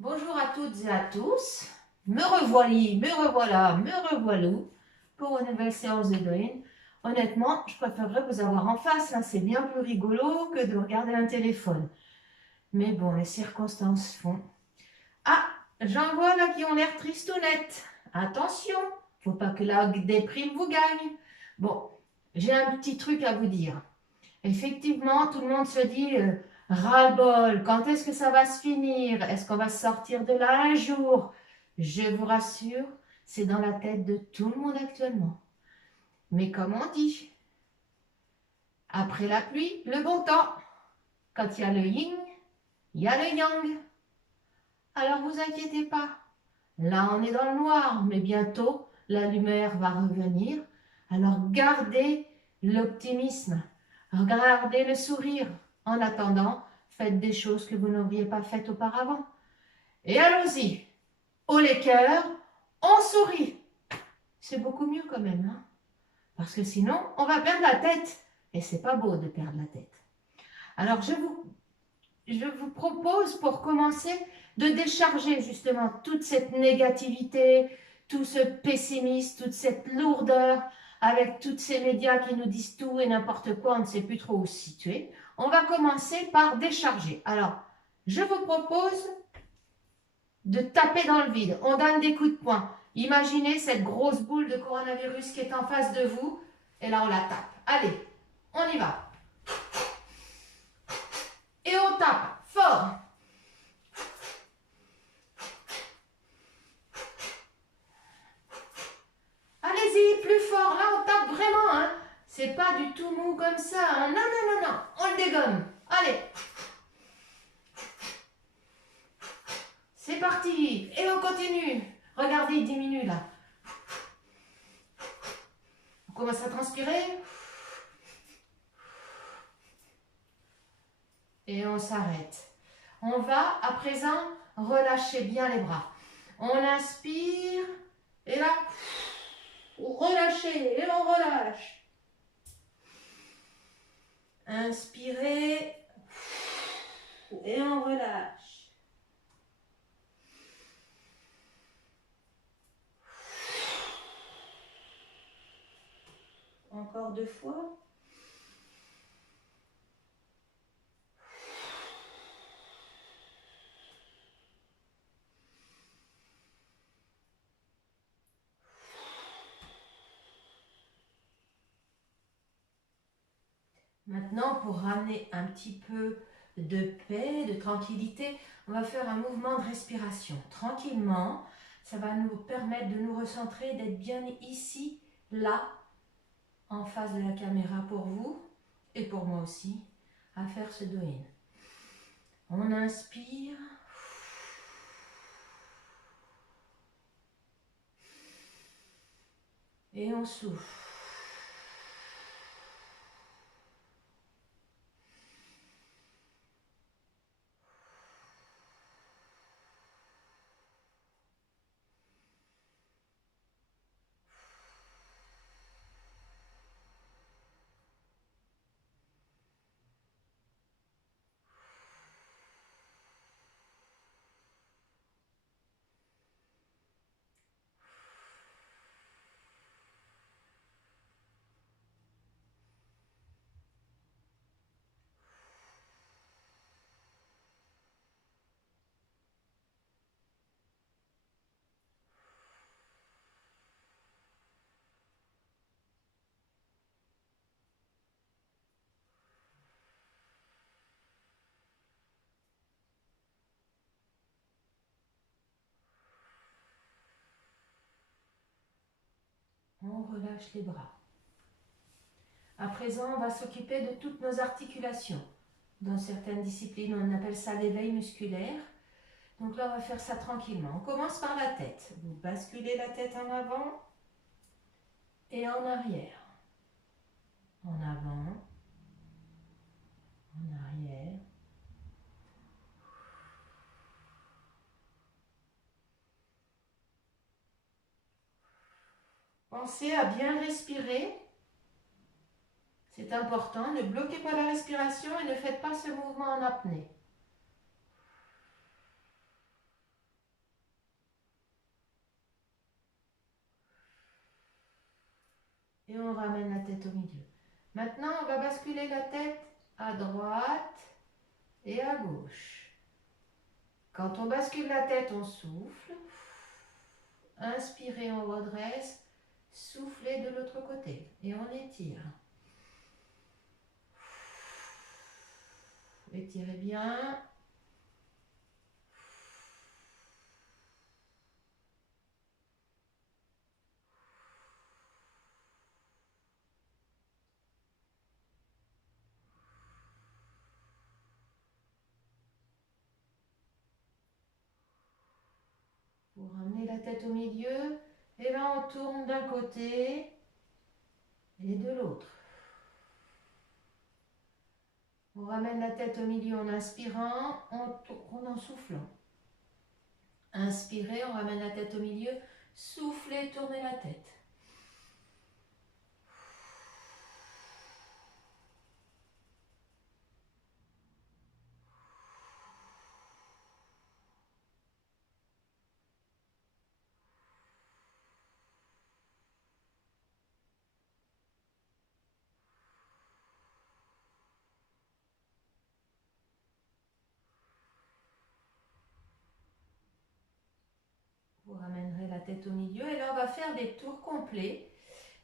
Bonjour à toutes et à tous. Me revoilà, me revoilou pour une nouvelle séance de Dorine. Honnêtement, je préférerais vous avoir en face, hein. C'est bien plus rigolo que de regarder un téléphone. Mais bon, les circonstances font. Ah, j'en vois là qui ont l'air tristounettes. Attention, faut pas que la déprime vous gagne. Bon, j'ai un petit truc à vous dire. Effectivement, tout le monde se dit ras-le-bol, quand est-ce que ça va se finir? Est-ce qu'on va sortir de là un jour? Je vous rassure, c'est dans la tête de tout le monde actuellement. Mais comme on dit, après la pluie, le bon temps. Quand il y a le yin, il y a le yang. Alors vous inquiétez pas. Là, on est dans le noir, mais bientôt, la lumière va revenir. Alors gardez l'optimisme, gardez le sourire. En attendant, faites des choses que vous n'auriez pas faites auparavant. Et allons-y, haut les cœurs, on sourit. C'est beaucoup mieux quand même, hein, parce que sinon, on va perdre la tête. Et c'est pas beau de perdre la tête. Alors, je vous propose pour commencer de décharger justement toute cette négativité, tout ce pessimisme, toute cette lourdeur avec tous ces médias qui nous disent tout et n'importe quoi, on ne sait plus trop où se situer. On va commencer par décharger. Alors, je vous propose de taper dans le vide. On donne des coups de poing. Imaginez cette grosse boule de coronavirus qui est en face de vous et là on la tape. Allez, on y va. Et on tape fort. Allez-y, plus fort. Là, on tape vraiment. Hein. C'est pas du tout mou comme ça. Hein. Non, non, non, non. On le dégomme. Allez. C'est parti. Et on continue. Regardez, il diminue là. On commence à transpirer. Et on s'arrête. On va à présent relâcher bien les bras. On inspire. Et là, relâchez. Et on relâche. Inspirez. Et on relâche. Encore 2 fois. Maintenant, pour ramener un petit peu de paix, de tranquillité, on va faire un mouvement de respiration. Tranquillement, ça va nous permettre de nous recentrer, d'être bien ici, là, en face de la caméra pour vous et pour moi aussi, à faire ce do-in. On inspire. Et on souffle. On relâche les bras. À présent, on va s'occuper de toutes nos articulations. Dans certaines disciplines, on appelle ça l'éveil musculaire. Donc là, on va faire ça tranquillement. On commence par la tête. Vous basculez la tête en avant et en arrière. En avant, en arrière. Pensez à bien respirer. C'est important. Ne bloquez pas la respiration et ne faites pas ce mouvement en apnée. Et on ramène la tête au milieu. Maintenant, on va basculer la tête à droite et à gauche. Quand on bascule la tête, on souffle. Inspirez, on redresse. Soufflez de l'autre côté et on étire. Étirez bien. Pour ramener la tête au milieu, et là on tourne d'un côté et de l'autre. On ramène la tête au milieu en inspirant, on tourne en soufflant. Inspirez, on ramène la tête au milieu, soufflez, tournez la tête. Vous ramènerez la tête au milieu et là on va faire des tours complets.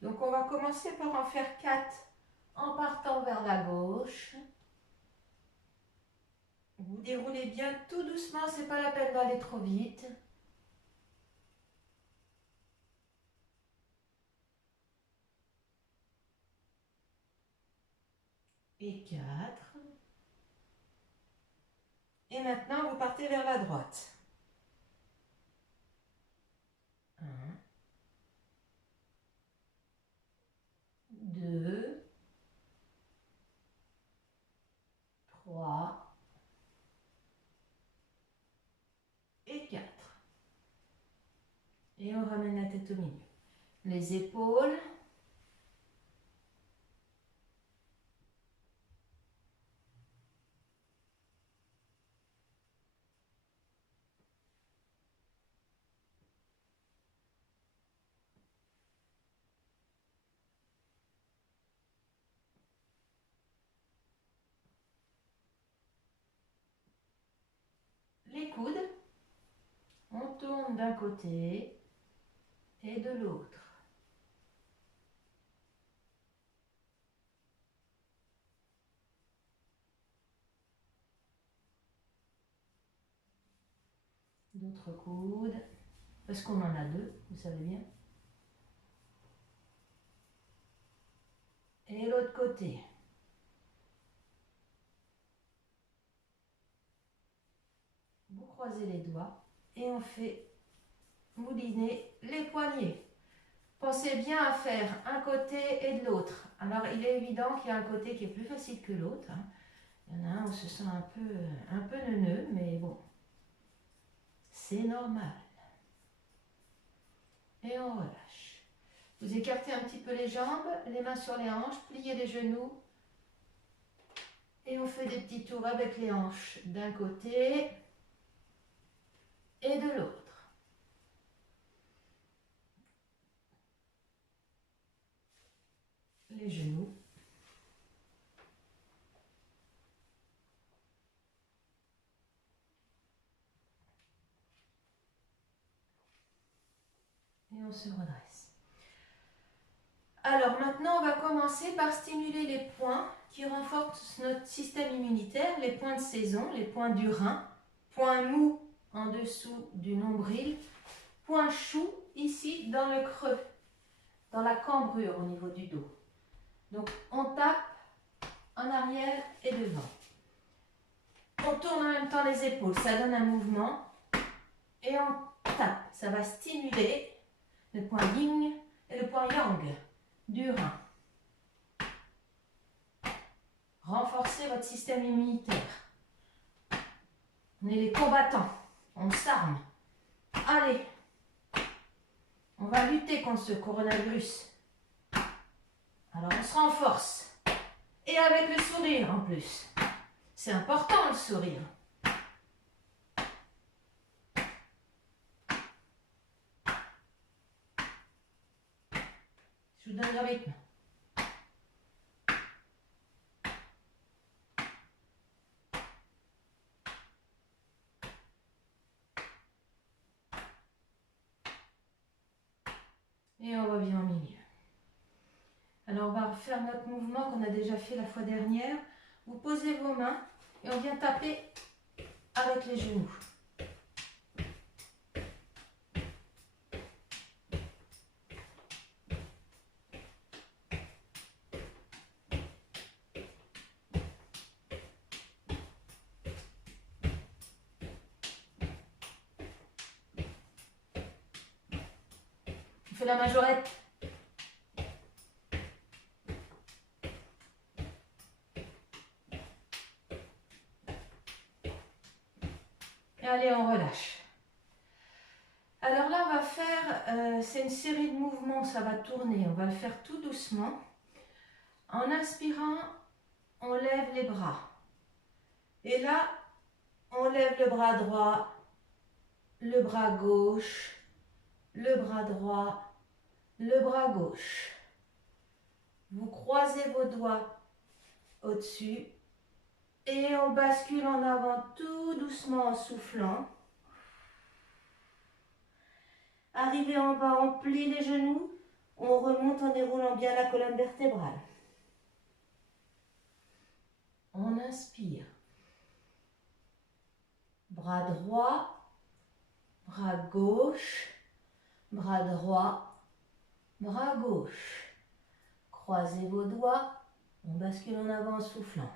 Donc on va commencer par en faire 4 en partant vers la gauche. Vous déroulez bien tout doucement, c'est pas la peine d'aller trop vite. Et 4. Et maintenant vous partez vers la droite. 1, 2, 3 et 4. Et on ramène la tête au milieu. Les épaules. Les coudes. On tourne d'un côté et de l'autre. D'autres coudes, parce qu'on en a 2, vous savez bien. Et l'autre côté. Vous croisez les doigts et on fait mouliner les poignets. Pensez bien à faire un côté et de l'autre. Alors il est évident qu'il y a un côté qui est plus facile que l'autre. Il y en a un où on se sent un peu neuneux, mais bon, c'est normal. Et on relâche. Vous écartez un petit peu les jambes, les mains sur les hanches, pliez les genoux. Et on fait des petits tours avec les hanches d'un côté et de l'autre. Les genoux. Et on se redresse. Alors maintenant, on va commencer par stimuler les points qui renforcent notre système immunitaire, les points de saison, les points du rein, point mou en dessous du nombril, point chou ici dans le creux, dans la cambrure au niveau du dos. Donc on tape en arrière et devant. On tourne en même temps les épaules, ça donne un mouvement et on tape. Ça va stimuler le point yin et le point yang du rein. Renforcez votre système immunitaire. On est les combattants, on s'arme. Allez, on va lutter contre ce coronavirus. Alors on se renforce. Et avec le sourire en plus. C'est important le sourire. Je vous donne le rythme. va faire notre mouvement qu'on a déjà fait la fois dernière. Vous posez vos mains et on vient taper avec les genoux. On fait la majorette. Et allez, on relâche. Alors là, on va faire, c'est une série de mouvements, ça va tourner. On va le faire tout doucement. En inspirant, on lève les bras. Et là, on lève le bras droit, le bras gauche, le bras droit, le bras gauche. Vous croisez vos doigts au-dessus et on bascule en avant tout doucement en soufflant. Arrivé en bas, on plie les genoux, on remonte en déroulant bien la colonne vertébrale. On inspire. Bras droit, bras gauche, bras droit, bras gauche. Croisez vos doigts, on bascule en avant en soufflant.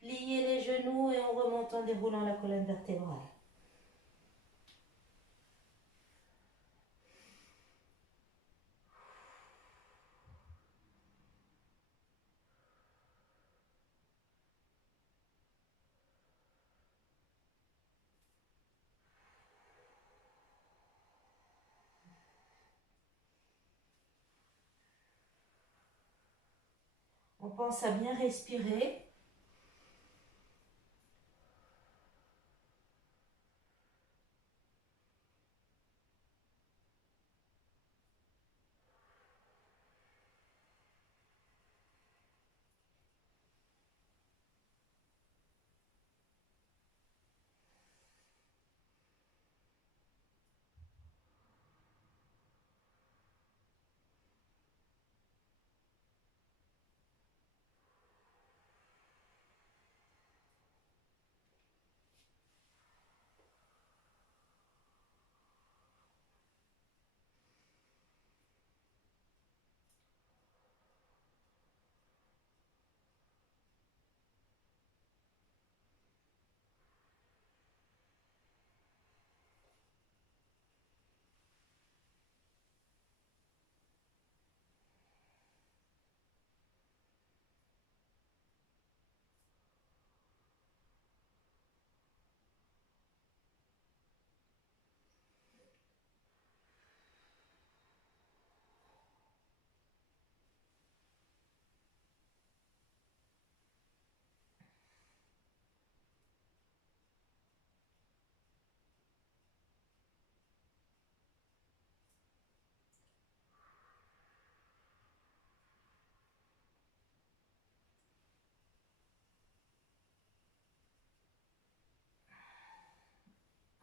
Pliez les genoux et on remonte en déroulant la colonne vertébrale. On pense à bien respirer.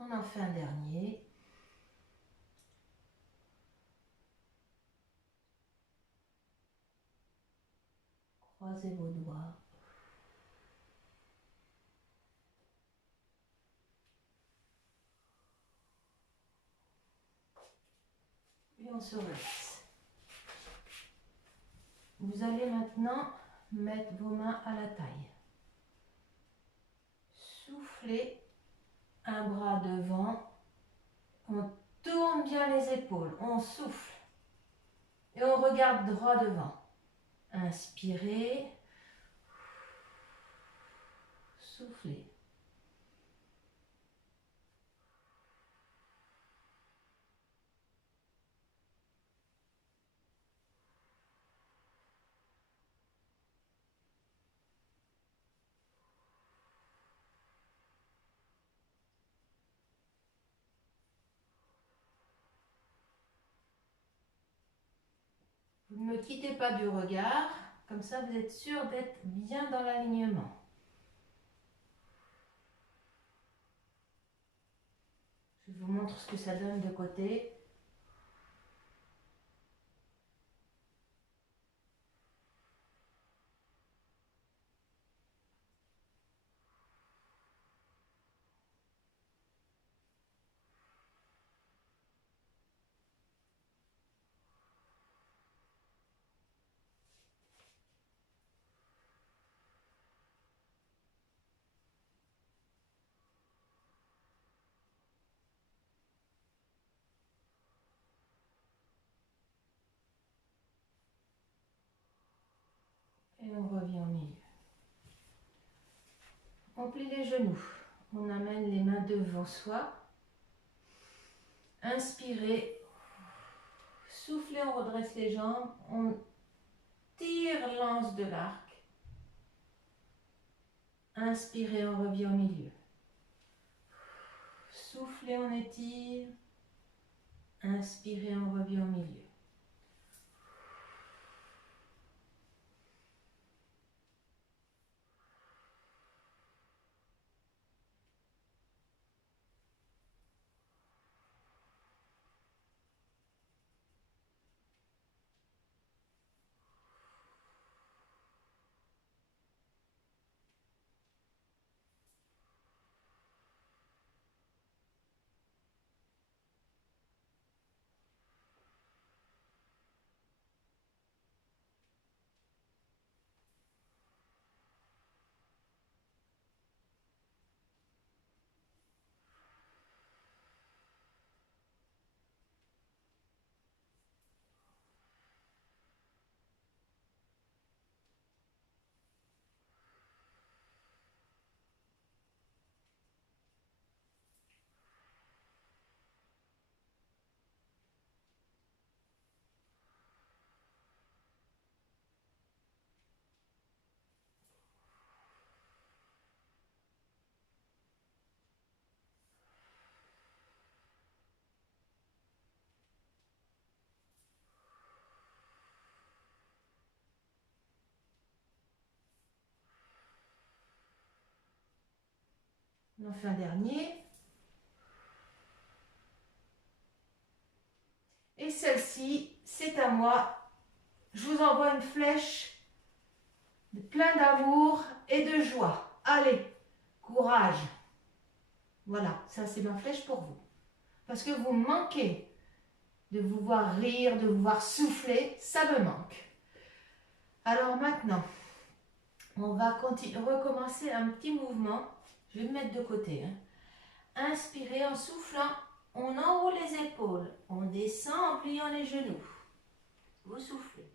On en fait un dernier. Croisez vos doigts. Et on se relaxe. Vous allez maintenant mettre vos mains à la taille. Soufflez un bras devant. On tourne bien les épaules. On souffle. Et on regarde droit devant. Inspirez. Soufflez. Vous ne me quittez pas du regard, comme ça vous êtes sûr d'être bien dans l'alignement. Je vous montre ce que ça donne de côté. Et on revient au milieu. On plie les genoux. On amène les mains devant soi. Inspirez. Soufflez, on redresse les jambes. On tire l'anse de l'arc. Inspirez, on revient au milieu. Soufflez, on étire. Inspirez, on revient au milieu. On en fait un dernier. Et celle-ci, c'est à moi. Je vous envoie une flèche plein d'amour et de joie. Allez, courage. Voilà, ça c'est ma flèche pour vous. Parce que vous manquez de vous voir rire, de vous voir souffler, ça me manque. Alors maintenant, on va recommencer un petit mouvement. Je vais me mettre de côté. Inspirez en soufflant, on enroule les épaules, on descend en pliant les genoux. Vous soufflez.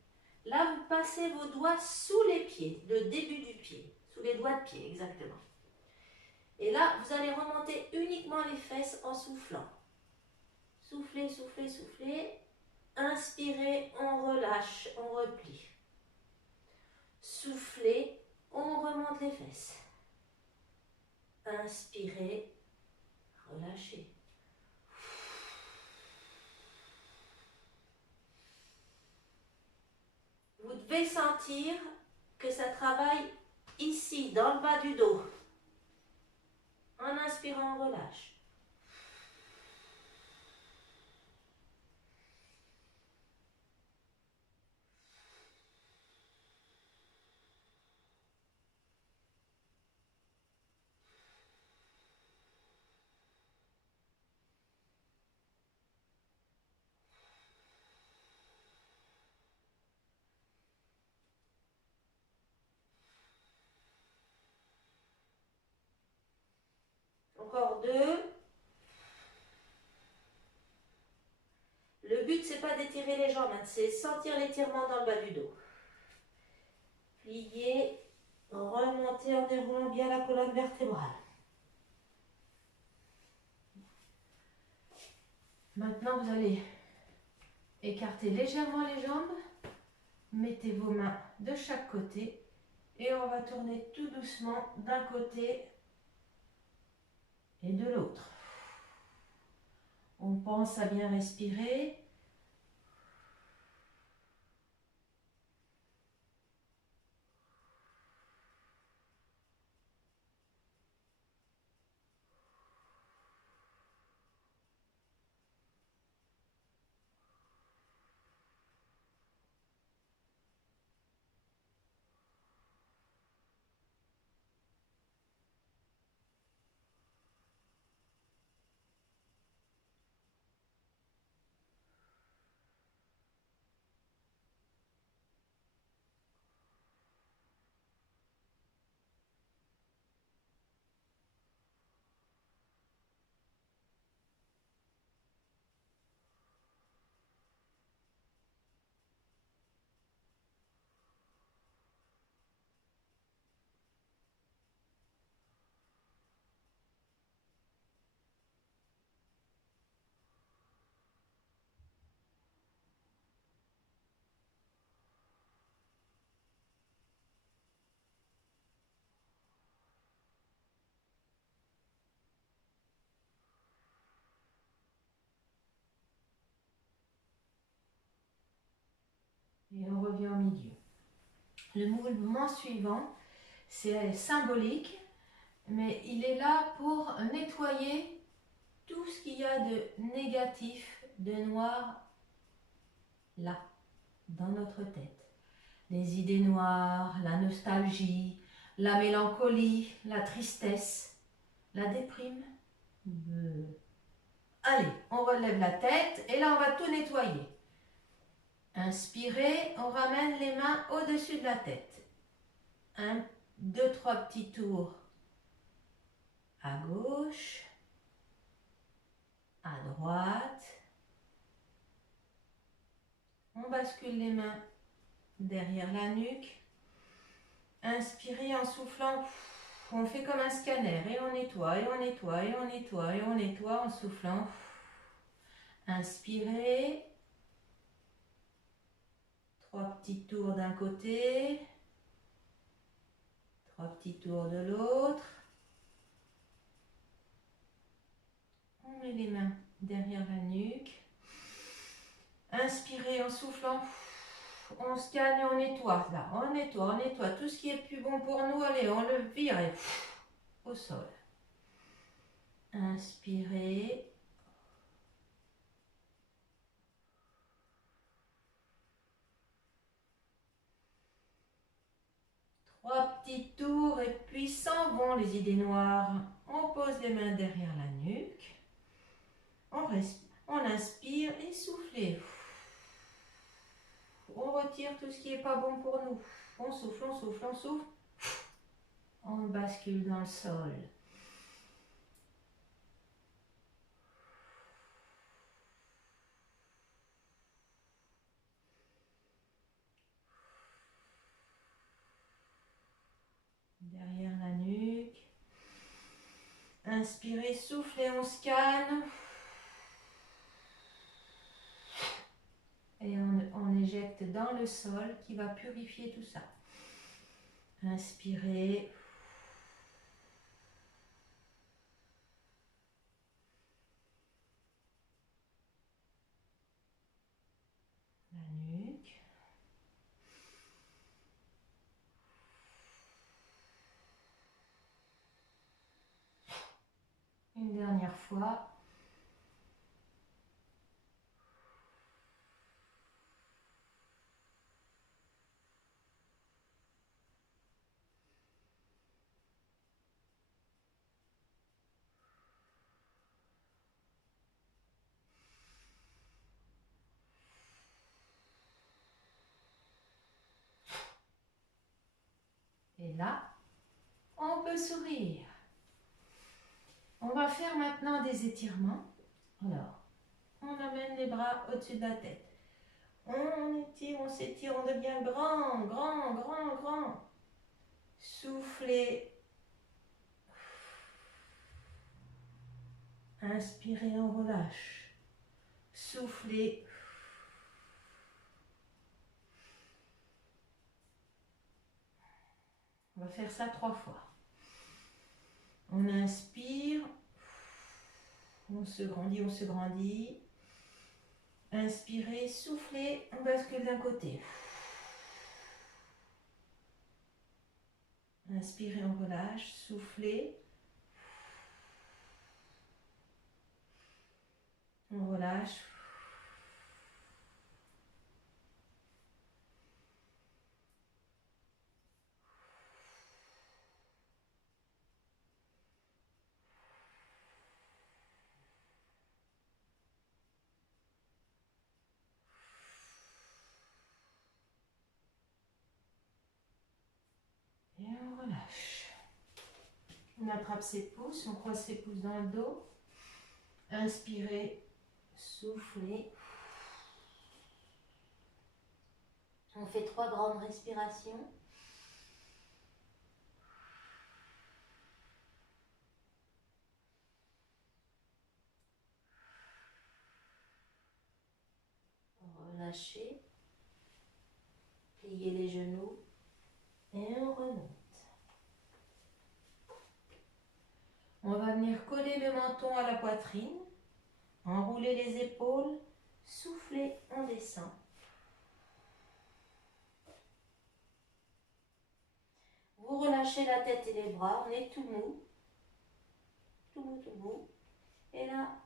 Là, vous passez vos doigts sous les pieds, le début du pied, sous les doigts de pied, exactement. Et là, vous allez remonter uniquement les fesses en soufflant. Soufflez, soufflez, soufflez. Inspirez, on relâche, on replie. Soufflez, on remonte les fesses. Inspirez, relâchez. Vous devez sentir que ça travaille ici, dans le bas du dos. En inspirant, on relâche. Encore 2. Le but, c'est pas d'étirer les jambes, c'est sentir l'étirement dans le bas du dos. Pliez, remontez en déroulant bien la colonne vertébrale. Maintenant, vous allez écarter légèrement les jambes. Mettez vos mains de chaque côté et on va tourner tout doucement d'un côté et de l'autre. On pense à bien respirer. revient au milieu. Le mouvement suivant, c'est symbolique, mais il est là pour nettoyer tout ce qu'il y a de négatif, de noir, là, dans notre tête. Les idées noires, la nostalgie, la mélancolie, la tristesse, la déprime. Allez, on relève la tête et là on va tout nettoyer. Inspirez, on ramène les mains au-dessus de la tête. 1, 2, 3 petits tours à gauche, à droite. On bascule les mains derrière la nuque. Inspirez en soufflant. On fait comme un scanner et on nettoie, et on nettoie, et on nettoie, et on nettoie en soufflant. Inspirez. 3 petits tours d'un côté. 3 petits tours de l'autre. On met les mains derrière la nuque. Inspirez en soufflant. On scanne et on nettoie. Là, on nettoie tout ce qui est plus bon pour nous. Allez, on le vire et au sol. Inspirez. Trois petits tours et puis s'en vont les idées noires. On pose les mains derrière la nuque. On inspire et soufflez. On retire tout ce qui n'est pas bon pour nous. On souffle, on souffle, on souffle. On bascule dans le sol. Derrière la nuque. Inspirez, soufflez, on scanne. Et on éjecte dans le sol qui va purifier tout ça. Inspirez. La nuque. Une dernière fois. Et là, on peut sourire. On va faire maintenant des étirements. Alors, on amène les bras au-dessus de la tête. On étire, on s'étire, on devient grand, grand, grand, grand. Soufflez. Inspirez, on relâche. Soufflez. On va faire ça 3 fois. On inspire. On se grandit, on se grandit. Inspirez, soufflez, on bascule d'un côté. Inspirez, on relâche, soufflez. On relâche. Et on relâche. On attrape ses pouces, on croise ses pouces dans le dos. Inspirez, soufflez. On fait 3 grandes respirations. Relâchez. Pliez les genoux. Et on remonte. On va venir coller le menton à la poitrine. Enrouler les épaules. Souffler, on descend. relâcher la tête et les bras, on est tout mou. Tout mou, tout mou. Et là,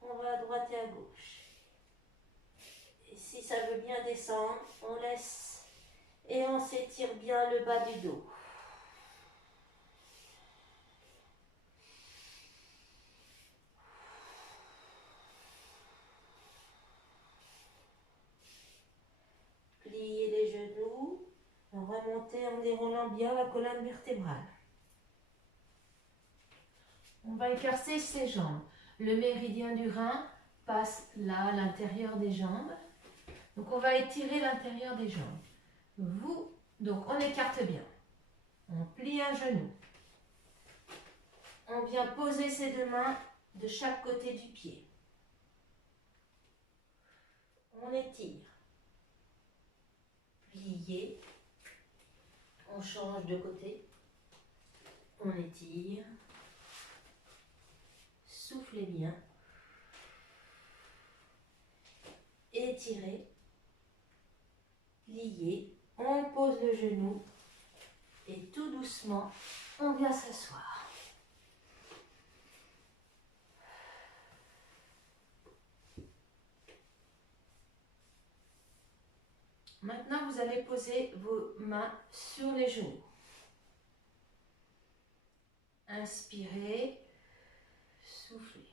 on va à droite et à gauche. Et si ça veut bien descendre, on laisse et on s'étire bien le bas du dos. Pliez les genoux, remontez en déroulant bien la colonne vertébrale. On va écarter ses jambes. Le méridien du rein passe là, à l'intérieur des jambes. Donc on va étirer l'intérieur des jambes. Donc on écarte bien. On plie un genou. On vient poser ses deux mains de chaque côté du pied. On étire. Plié. On change de côté. On étire. Soufflez bien. Étirez. Plié. On pose le genou. Et tout doucement, on vient s'asseoir. Maintenant, vous allez poser vos mains sur les genoux. Inspirez, soufflez.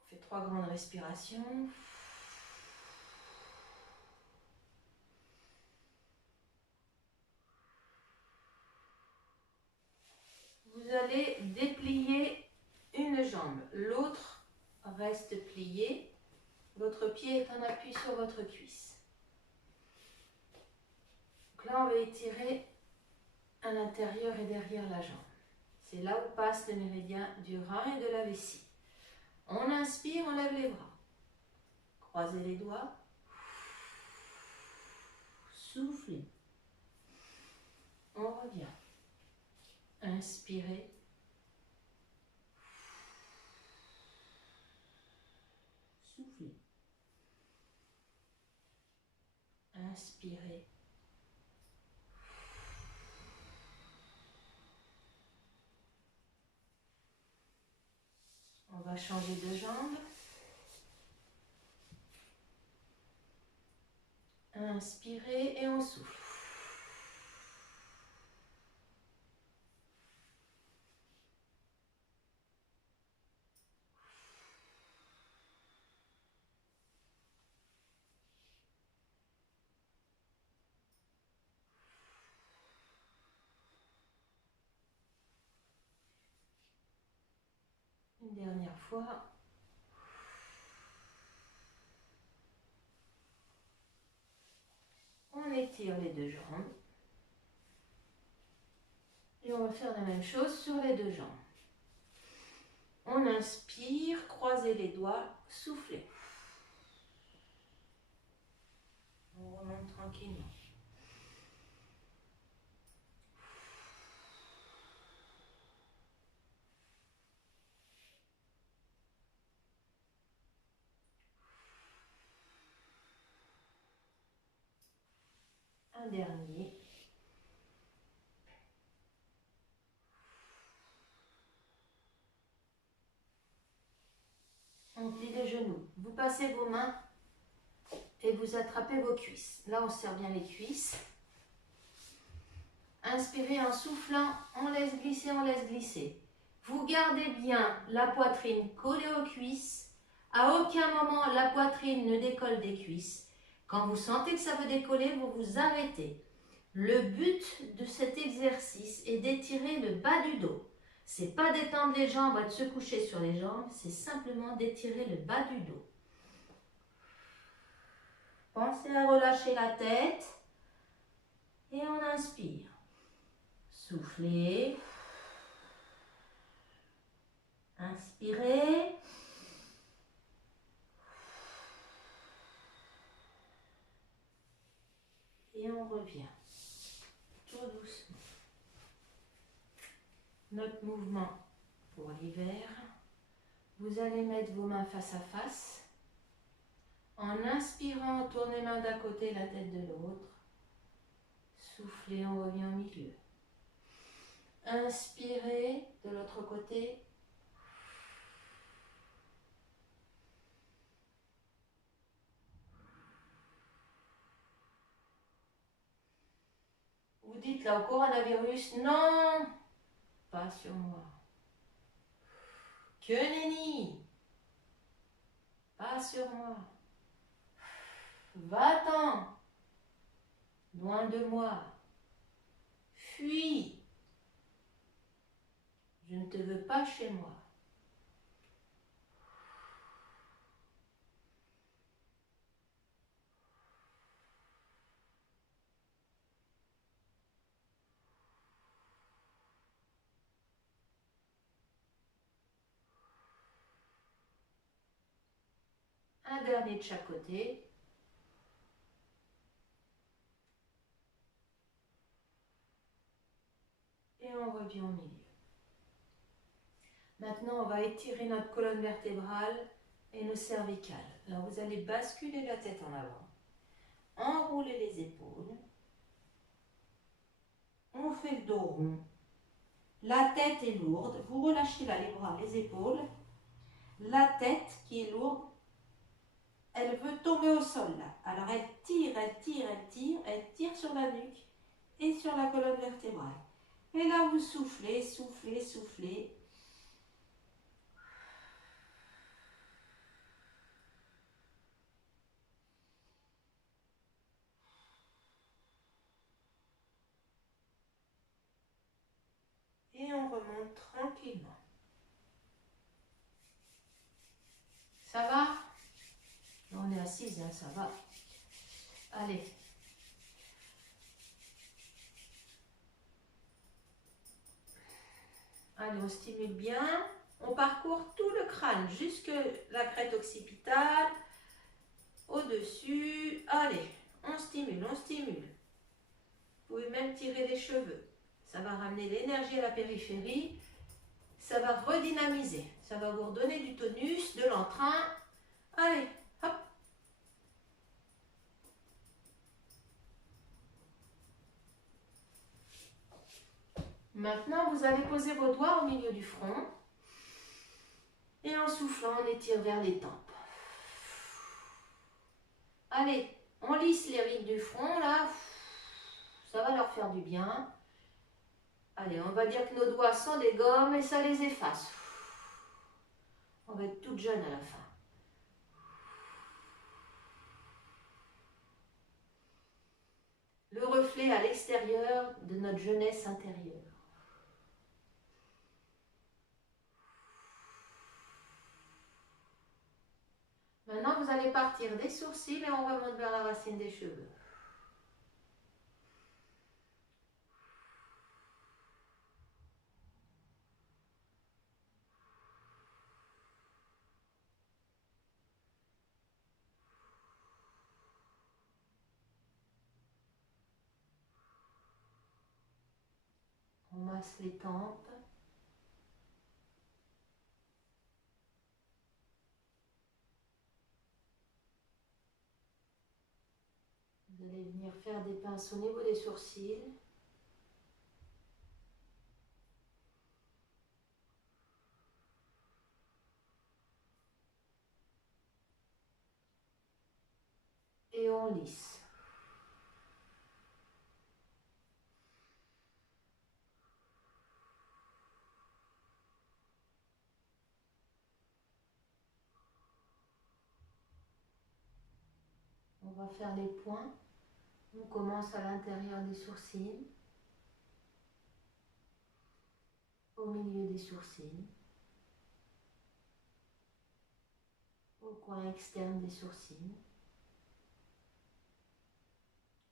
On fait 3 grandes respirations. Vous allez déplier une jambe, l'autre reste pliée. Votre pied est en appui sur votre cuisse. Donc là, on va étirer à l'intérieur et derrière la jambe. C'est là où passe le méridien du rein et de la vessie. On inspire, on lève les bras. Croisez les doigts. Soufflez. On revient. Inspirez. Soufflez. Inspirez. On va changer de jambe. Inspirez et on souffle. Une dernière fois. On étire les deux jambes. Et on va faire la même chose sur les deux jambes. On inspire, croisez les doigts, soufflez. On remonte tranquillement. Un dernier. On plie les genoux. Vous passez vos mains et vous attrapez vos cuisses. Là, on serre bien les cuisses. Inspirez en soufflant, on laisse glisser, on laisse glisser. Vous gardez bien la poitrine collée aux cuisses. À aucun moment, la poitrine ne décolle des cuisses. Quand vous sentez que ça veut décoller, vous vous arrêtez. Le but de cet exercice est d'étirer le bas du dos. C'est pas d'étendre les jambes et de se coucher sur les jambes, c'est simplement d'étirer le bas du dos. Pensez à relâcher la tête et on inspire. Soufflez. Inspirez. Et on revient. Tout doucement. Notre mouvement pour l'hiver. Vous allez mettre vos mains face à face. En inspirant, tournez main d'un côté, la tête de l'autre. Soufflez, on revient au milieu. Inspirez de l'autre côté. Vous dites là au coronavirus, non, pas sur moi. Que nenni, pas sur moi. Va-t'en, loin de moi. Fuis, je ne te veux pas chez moi. Un dernier de chaque côté. Et on revient au milieu. Maintenant, on va étirer notre colonne vertébrale et nos cervicales. Alors, vous allez basculer la tête en avant, enrouler les épaules. On fait le dos rond. La tête est lourde. Vous relâchez là les bras, les épaules. La tête qui est lourde, elle veut tomber au sol là. Alors, elle tire, elle tire, elle tire. Elle tire sur la nuque et sur la colonne vertébrale. Et là, vous soufflez, soufflez, soufflez. Et on remonte tranquillement. Ça va? On est assise, hein, ça va. Allez. Allez, on stimule bien. On parcourt tout le crâne, jusque la crête occipitale, au-dessus. Allez, on stimule, on stimule. Vous pouvez même tirer les cheveux. Ça va ramener l'énergie à la périphérie. Ça va redynamiser. Ça va vous redonner du tonus, de l'entrain. Allez, hop. Maintenant, vous allez poser vos doigts au milieu du front. Et en soufflant, on étire vers les tempes. Allez, on lisse les rides du front, là. Ça va leur faire du bien. Allez, on va dire que nos doigts sont des gommes et ça les efface. On va être toute jeune à la fin. Le reflet à l'extérieur de notre jeunesse intérieure. Maintenant, vous allez partir des sourcils et on remonte vers la racine des cheveux. On masse les tempes. Vous allez venir faire des pinces au niveau des sourcils. Et on lisse. On va faire les points. On commence à l'intérieur des sourcils, au milieu des sourcils, au coin externe des sourcils.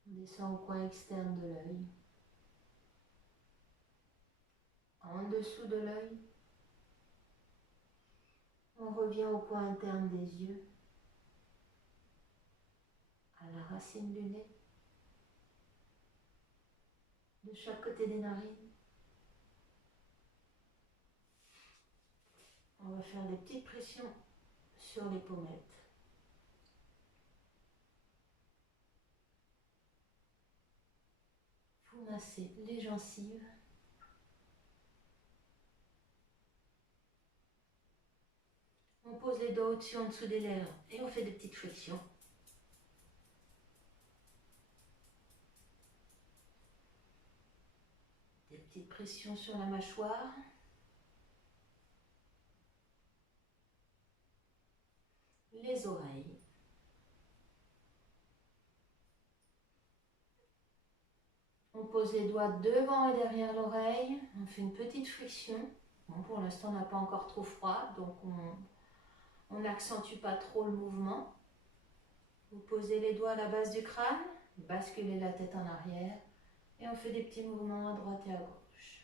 On descend au coin externe de l'œil, en dessous de l'œil. On revient au coin interne des yeux, à la racine du nez, de chaque côté des narines. On va faire des petites pressions sur les pommettes. masser les gencives. On pose les doigts au-dessus, en dessous des lèvres et on fait des petites flexions. Des petites pressions sur la mâchoire. Les oreilles. On pose les doigts devant et derrière l'oreille. On fait une petite friction. Bon, pour l'instant, on n'a pas encore trop froid, donc on n'accentue pas trop le mouvement. Vous posez les doigts à la base du crâne, basculez la tête en arrière et on fait des petits mouvements à droite et à gauche.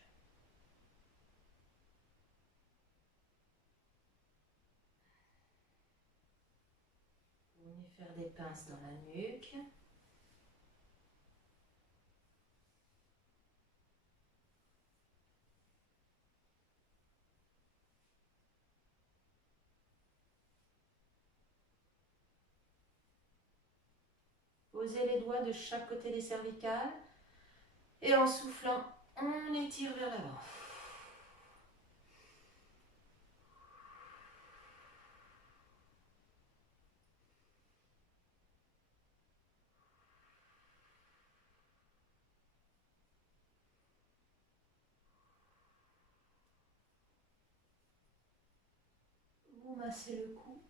Vous venez faire des pinces dans la nuque. Posez les doigts de chaque côté des cervicales et en soufflant, on étire vers l'avant. Vous massez le cou.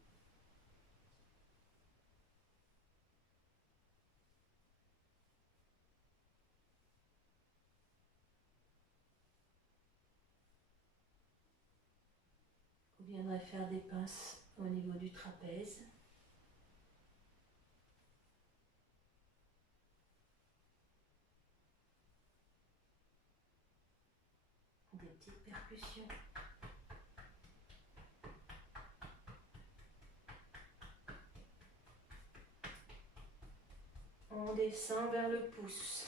Vous viendrez faire des pinces au niveau du trapèze. Des petites percussions. On descend vers le pouce.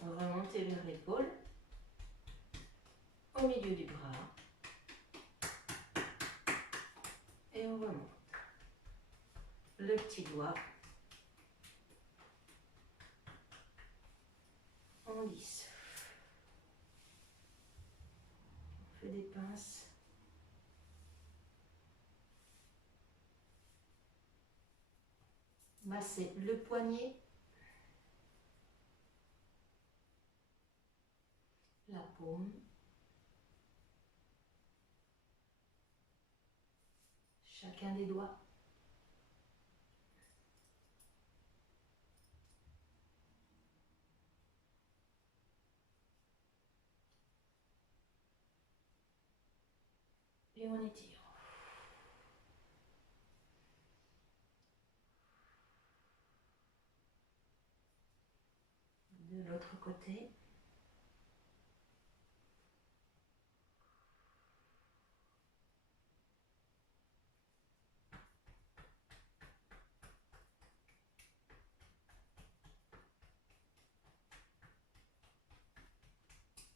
On va monter vers l'épaule. Au milieu du bras. Et on remonte. Le petit doigt. On lisse. On fait des pinces. Masser le poignet. La paume. Chacun des doigts. Et on étire. De l'autre côté.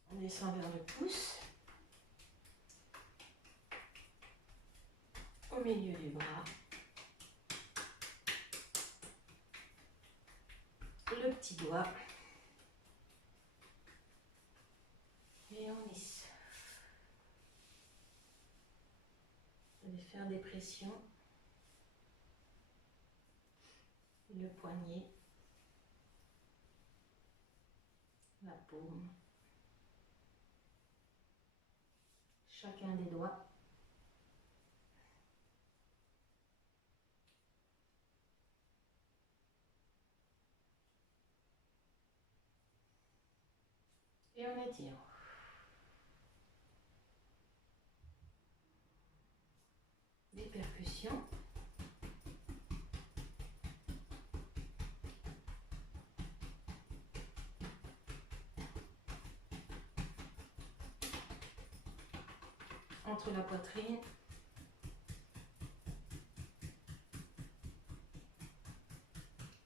On descend vers le pouce. Au milieu du bras. Le petit doigt. Et on lisse. Vous allez faire des pressions. Le poignet. La paume. Chacun des doigts. Et on étire. Des percussions. Entre la poitrine.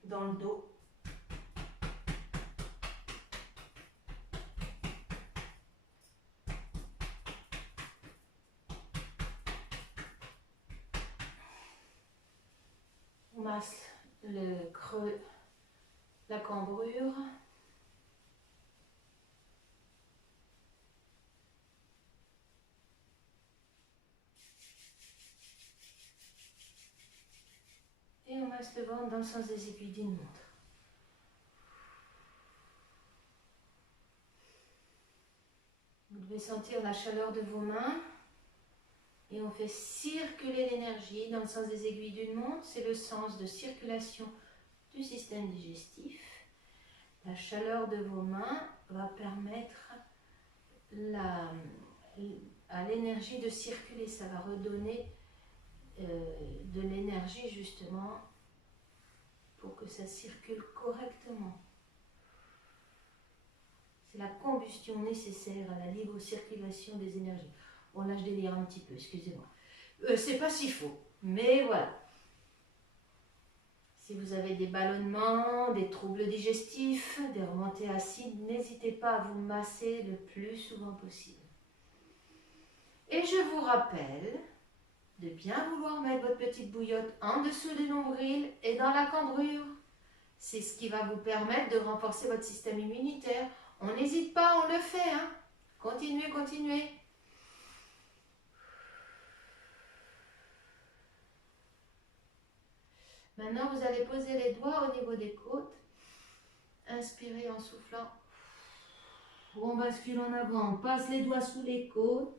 Dans le dos. On masse le creux, la cambrure, ramasse le ventre dans le sens des aiguilles d'une montre. Vous devez sentir la chaleur de vos mains. Et on fait circuler l'énergie dans le sens des aiguilles d'une montre. C'est le sens de circulation du système digestif. La chaleur de vos mains va permettre à l'énergie de circuler. Ça va redonner de l'énergie justement pour que ça circule correctement. C'est la combustion nécessaire à la libre circulation des énergies. Bon là je délire un petit peu, excusez-moi. C'est pas si faux, mais voilà. Si vous avez des ballonnements, des troubles digestifs, des remontées acides, n'hésitez pas à vous masser le plus souvent possible. Et je vous rappelle de bien vouloir mettre votre petite bouillotte en dessous du nombril et dans la cambrure. C'est ce qui va vous permettre de renforcer votre système immunitaire. On n'hésite pas, on le fait. Hein. Continuez, continuez. Maintenant, vous allez poser les doigts au niveau des côtes. Inspirez en soufflant. On bascule en avant, on passe les doigts sous les côtes.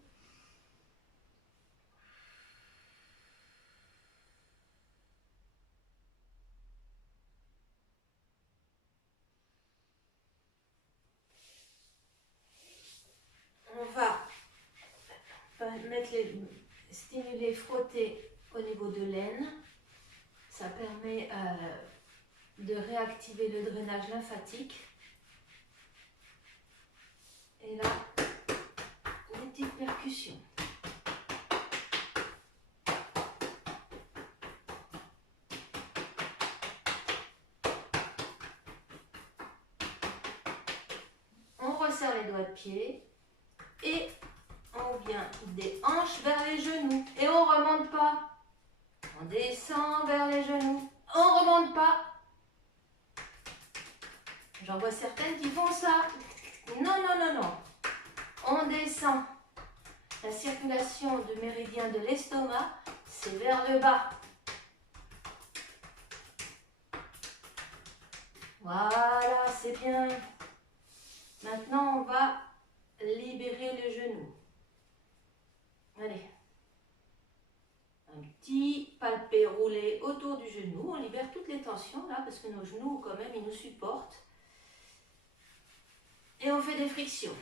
On va mettre stimuler, frotter au niveau de l'aine. Ça permet de réactiver le drainage lymphatique. Et là, des petites percussions. On resserre les doigts de pied et on vient des hanches vers les genoux et on ne remonte pas. On descend vers les genoux, on ne remonte pas. J'en vois certaines qui font ça. Non, non, non, non. On descend. La circulation du méridien de l'estomac, c'est vers le bas. Voilà, c'est bien. Maintenant, on va libérer le genou. Allez. Un petit palpé roulé autour du genou. On libère toutes les tensions là, parce que nos genoux, quand même, ils nous supportent. Et on fait des frictions.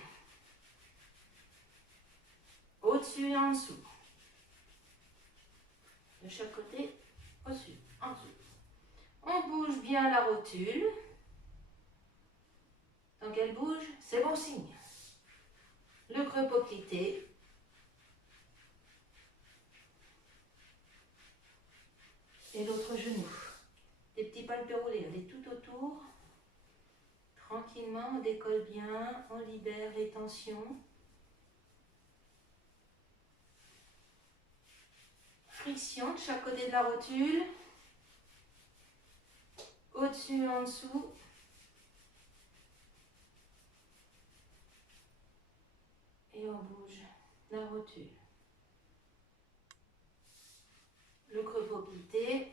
Au-dessus et en dessous. De chaque côté, au-dessus, en dessous. On bouge bien la rotule. Tant qu'elle bouge, c'est bon signe. Le creux poplité. Et l'autre genou. Des petits palpés roulés, allez tout autour. Tranquillement, on décolle bien, on libère les tensions. Friction de chaque côté de la rotule. Au-dessus et en dessous. Et on bouge la rotule. Le creux poplité.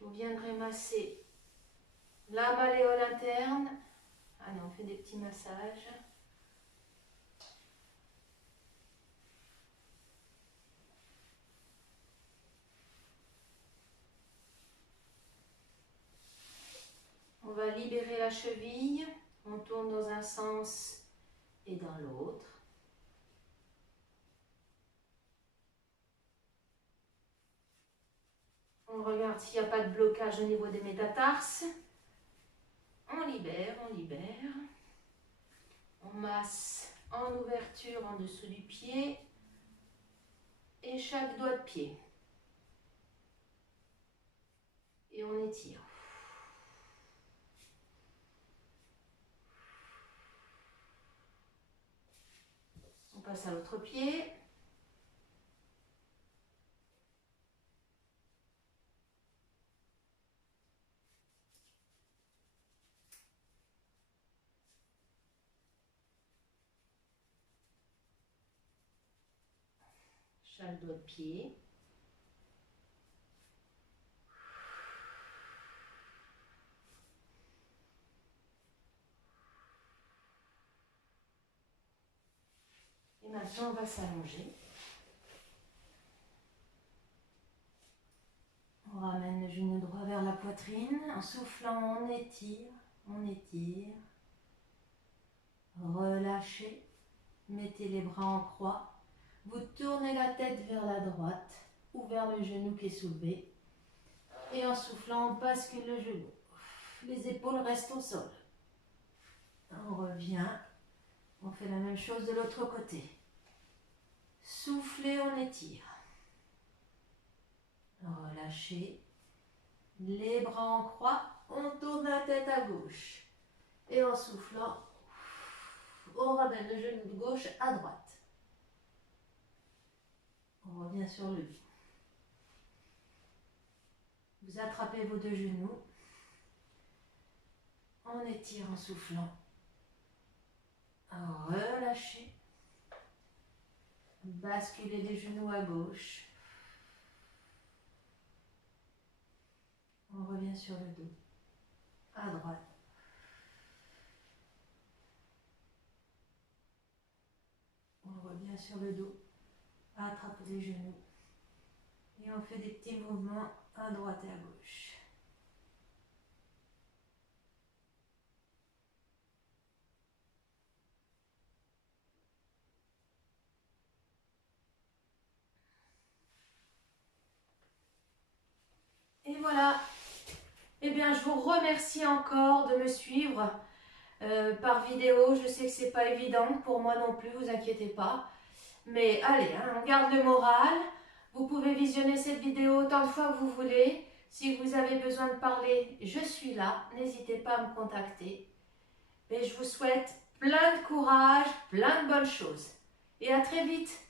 Vous viendrez masser la malléole interne. Allez, on fait des petits massages. On va libérer la cheville. On tourne dans un sens et dans l'autre. On regarde s'il n'y a pas de blocage au niveau des métatarses. On libère, on libère. On masse en ouverture en dessous du pied et chaque doigt de pied. Et on étire. On passe à l'autre pied. chaque doigt de pied. Et maintenant, on va s'allonger. On ramène le genou droit vers la poitrine. En soufflant, on étire, on étire. Relâchez. Mettez les bras en croix. Vous tournez la tête vers la droite ou vers le genou qui est soulevé. Et en soufflant, on bascule le genou. Les épaules restent au sol. On revient. On fait la même chose de l'autre côté. Soufflez, on étire. Relâchez. Les bras en croix. On tourne la tête à gauche. Et en soufflant, on ramène le genou de gauche à droite. On revient sur le dos. Vous attrapez vos deux genoux. On étire en soufflant. Relâchez. Basculez les genoux à gauche. On revient sur le dos. À droite. On revient sur le dos. Attrapez les genoux. Et on fait des petits mouvements à droite et à gauche. Et voilà. Eh bien, je vous remercie encore de me suivre par vidéo. Je sais que c'est pas évident pour moi non plus, vous inquiétez pas. Mais allez, on garde le moral. Vous pouvez visionner cette vidéo autant de fois que vous voulez. Si vous avez besoin de parler, je suis là. N'hésitez pas à me contacter. Et je vous souhaite plein de courage, plein de bonnes choses. Et à très vite.